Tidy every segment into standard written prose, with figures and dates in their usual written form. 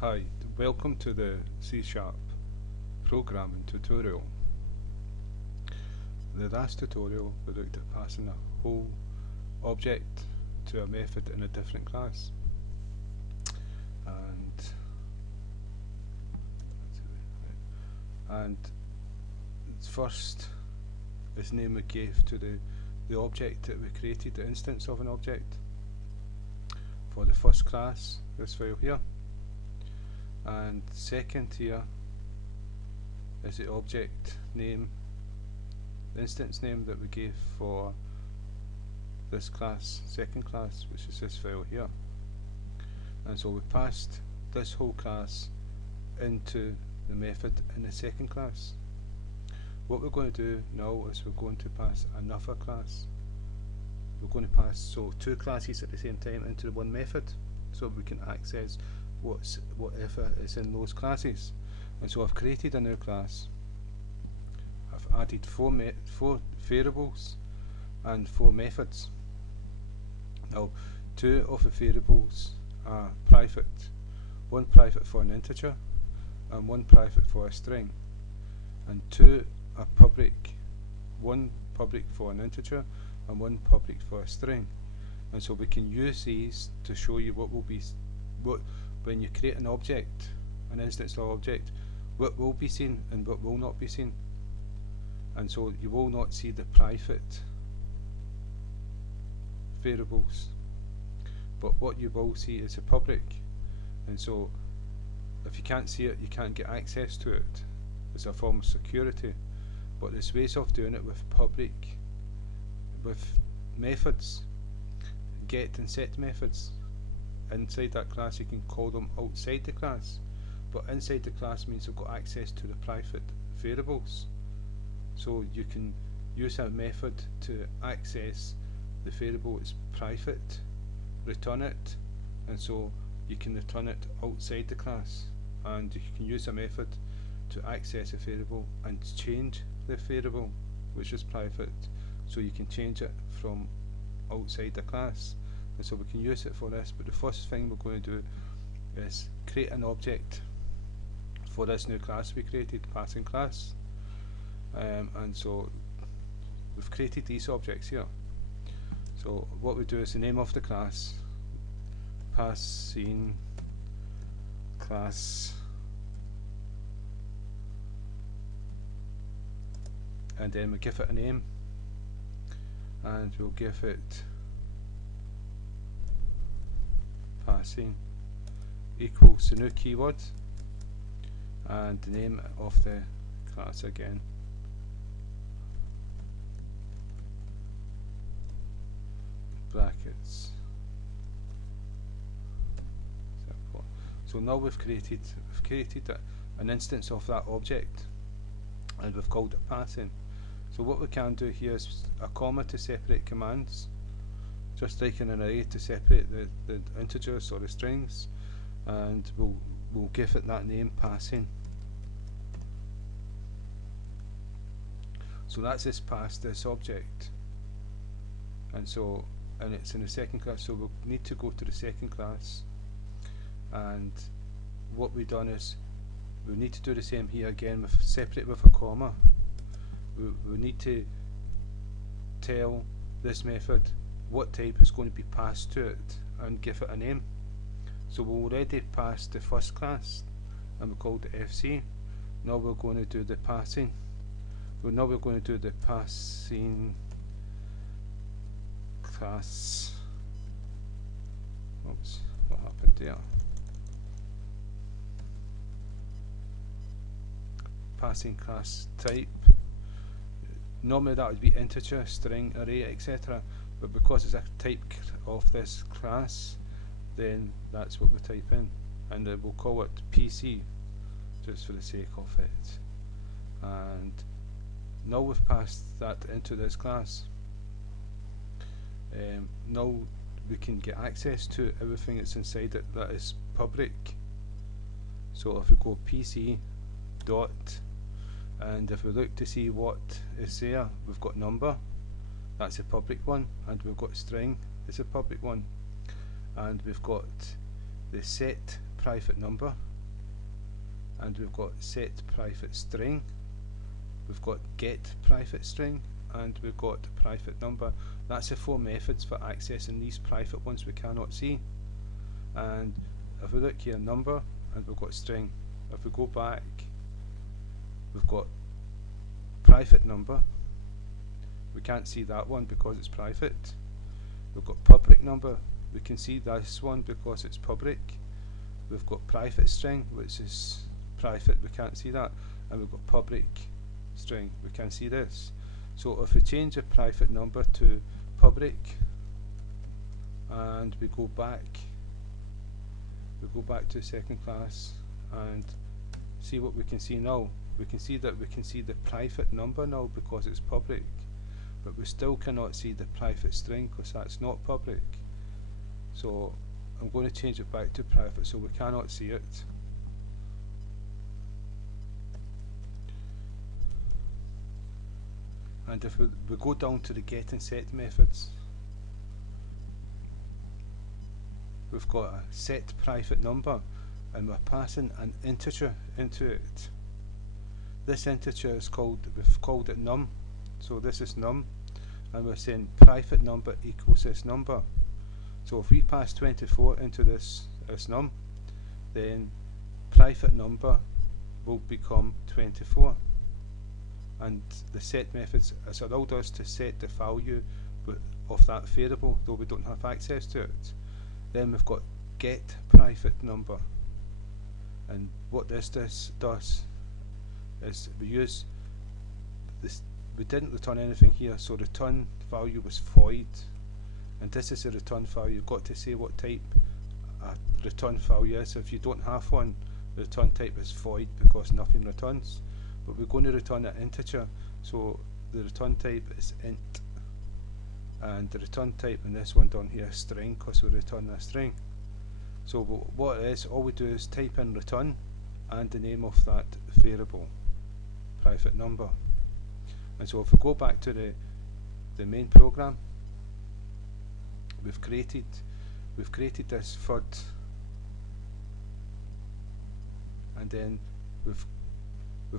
Hi, welcome to the C# programming tutorial. The last tutorial we looked at passing a whole object to a method in a different class, and first is name we gave to the object that we created, the instance of an object for the first class, this file here, and second here is the object name, the instance name that we gave for this class, second class, which is this file here. And so we passed this whole class into the method in the second class. What we're going to do now is we're going to pass another class. We're going to pass two classes at the same time into the one method, so we can access whatever is in those classes. And so I've created a new class. I've added four variables and four methods. Now, two of the variables are private. One private for an integer and one private for a string. And two are public. One public for an integer and one public for a string. And so we can use these to show you what when you create an object, an instance of object, what will be seen and what will not be seen. And so you will not see the private variables, but what you will see is the public. And so if you can't see it, you can't get access to it. It's a form of security, but there's ways of doing it with methods, get and set methods. Inside that class you can call them outside the class, but inside the class means you've got access to the private variables. So you can use a method to access the variable that's private, return it, and so you can return it outside the class. And you can use a method to access a variable and change the variable which is private, so you can change it from outside the class. And so we can use it for this, but the first thing we're going to do is create an object for this new class we created, passing class. And so we've created these objects here. So what we do is the name of the class, passing class, and then we give it a name, and we'll give it passing equals the new keyword and the name of the class again. Brackets. So now we've created an instance of that object, and we've called it passing. So what we can do here is a comma to separate commands, just like in an array to separate the integers or the strings, and we'll give it that name, passing. So that's this pass this object, and it's in the second class, so we'll need to go to the second class. And what we've done is we need to do the same here again, with separate with a comma. We need to tell this method what type is going to be passed to it and give it a name. So we already passed the first class and we called it FC. Now we're going to do the passing. Now we're going to do the passing class. Oops, what happened there? Passing class type. Normally that would be integer, string, array, etc. But because it's a type of this class, then that's what we type in, and we'll call it PC just for the sake of it. And now we've passed that into this class. Now we can get access to everything that's inside it that is public. So if we go PC dot, and if we look to see what is there, we've got number, that's a public one, and we've got string, it's a public one, and we've got the set private number, and we've got set private string, we've got get private string, and we've got private number. That's the 4 methods for accessing these private ones we cannot see. And if we look here, number, and we've got string. If we go back, we've got private number. We can't see that one because it's private. We've got public number. We can see this one because it's public. We've got private string, which is private. We can't see that. And we've got public string. We can see this. So if we change a private number to public, and we go back to second class and see what we can see now. We can see that we can see the private number now because it's public, but we still cannot see the private string because that's not public. So I'm going to change it back to private so we cannot see it. And if we go down to the get and set methods, we've got a set private number and we're passing an integer into it. This integer is called, we've called it num, so this is num, and we're saying private number equals this number. So if we pass 24 into this as num, then private number will become 24. And the set methods has allowed us to set the value of that variable, though we don't have access to it. Then we've got get private number, and what this does is we use this. We didn't return anything here, so return value was void, and this is a return value. You've got to say what type a return value is. If you don't have one, the return type is void because nothing returns. But we're going to return an integer, so the return type is int, and the return type in this one down here is string because we return a string. So what it is, all we do is type in return and the name of that variable, private number. And so if we go back to the main program, we've created this third, and then we've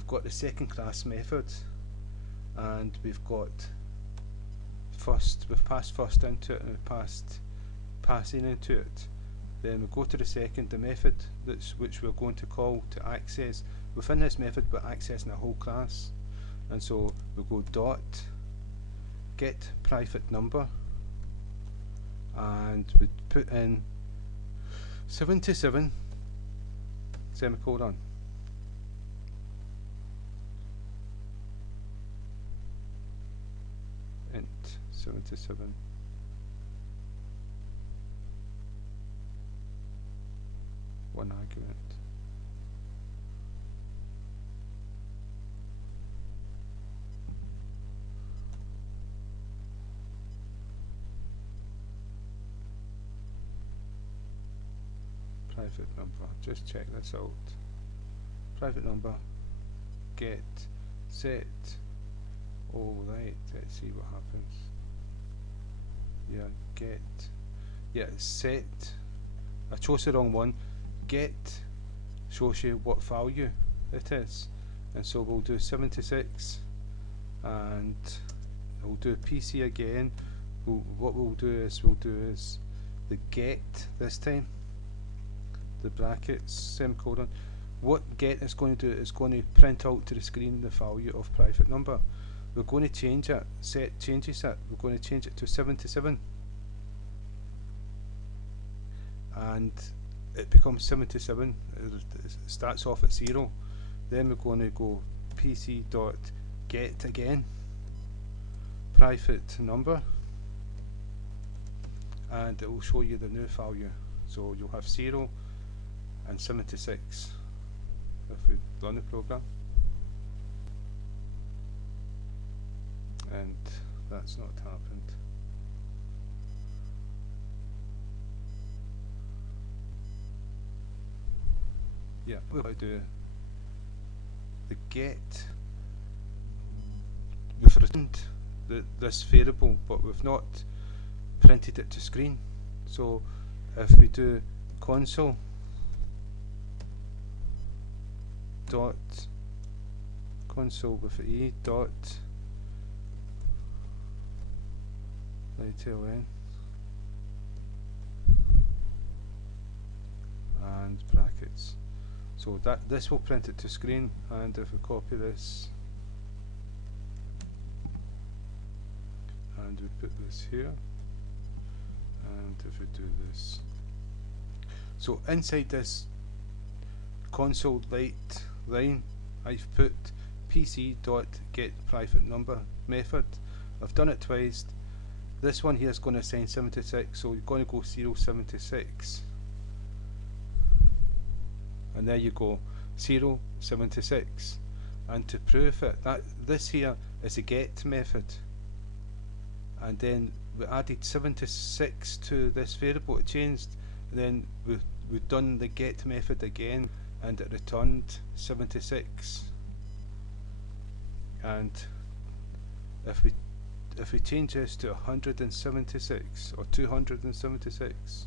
got the second class method, and we've got first, we've passed first into it and we've passed passing into it. Then we go to the second, the method which we're going to call to access. Within this method we're accessing a whole class, and so we go dot get private number, and we put in 77 semicolon. Int 77. One argument. Private number. Just check this out. Private number. Get set. Oh right, let's see what happens. Yeah, get. Yeah, set. I chose the wrong one. Get shows you what value it is, and so we'll do 76, and we'll do PC again. What we'll do is the get this time, the brackets, semicolon. What get is going to do is going to print out to the screen the value of private number. We're going to change it. Set changes it. We're going to change it to 77, and it becomes 77. It starts off at 0. Then we're going to go PC dot get again, private number, and it will show you the new value. So you'll have 0 and 76 if we run the program, and that's not happened. Yeah, we'll do the get. We've returned this variable, but we've not printed it to screen. So if we do console dot console with E dot ln and brackets. So that this will print it to screen, and if we copy this and we put this here, and if we do this, so inside this console light line I've put pc.getPrivateNumber method. I've done it twice. This one here is going to assign 76, so you're going to go 076, and there you go, 076. And to prove it, that this here is a get method, and then we added 76 to this variable. It changed, and then we've done the get method again, and it returned 76. And if we change this to 176 or 276,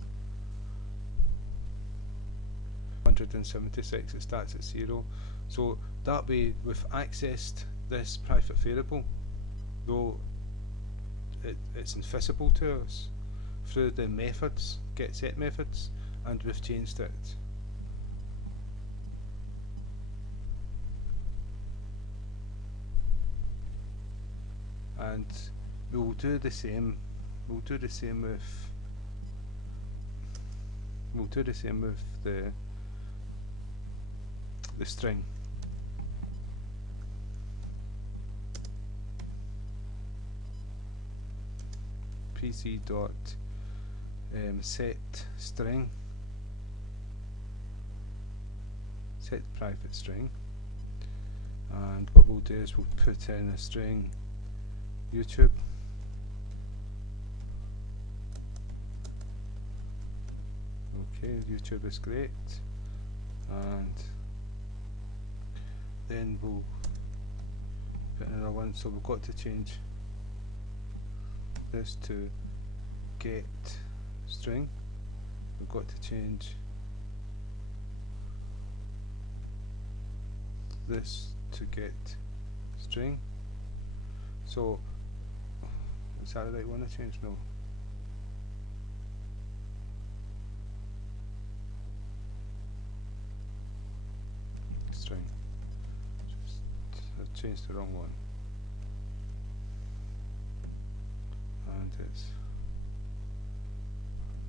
176, it starts at 0. So that way we've accessed this private variable, though it's invisible to us, through the methods, get set methods, and we've changed it. And we'll do the same. We'll do the same with the string. PC dot set string, set private string, and what we'll do is we'll put in a string YouTube. Okay, YouTube is great, and then we'll put another one. So we've got to change this to get string. We've got to change this to get string. So is that the right one I changed? No. String. I changed the wrong one. And it's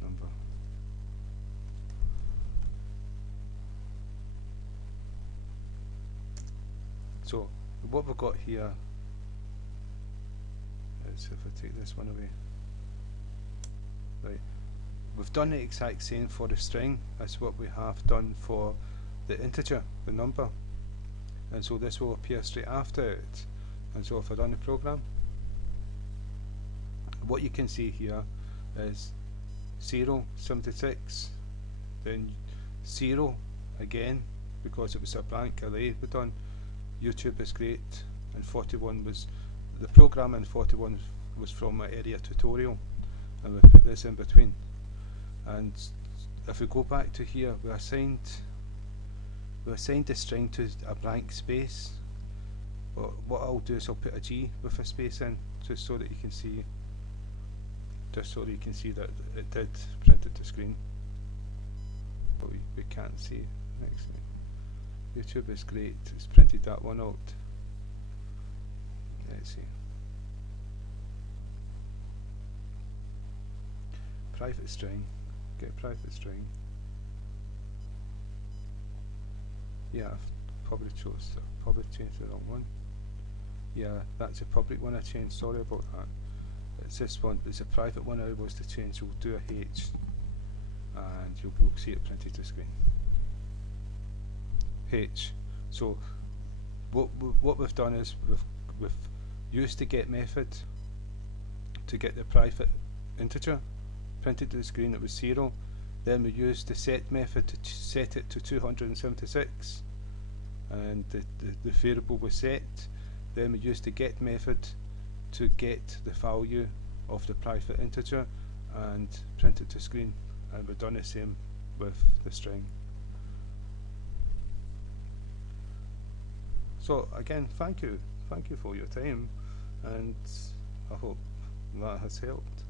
number. So what we've got here is, if I take this one away, right, we've done the exact same for the string as what we have done for the integer, the number, and so this will appear straight after it. And so if I run the program, what you can see here is 076, then 0 again because it was a blank array we done. YouTube is great, and 41 was the program, and 41 was from my area tutorial, and we put this in between. And if we go back to here, we assigned the string to a blank space. But what I'll do is I'll put a G with a space in, just so that you can see, that it did print it to screen. But we can't see next thing. YouTube is great, it's printed that one out. Let's see. Private string, get private string. Yeah, I've probably changed the wrong one. Yeah, that's a public one I changed, sorry about that. It's this one, it's a private one I was to change. We'll do a H, and you'll see it printed to screen. H. So what we've done is we've used the get method to get the private integer printed to the screen. It was 0. Then we used the set method to set it to 276, and the variable was set. Then we used the get method to get the value of the private integer and print it to screen, and we've done the same with the string. So again, thank you for your time, and I hope that has helped.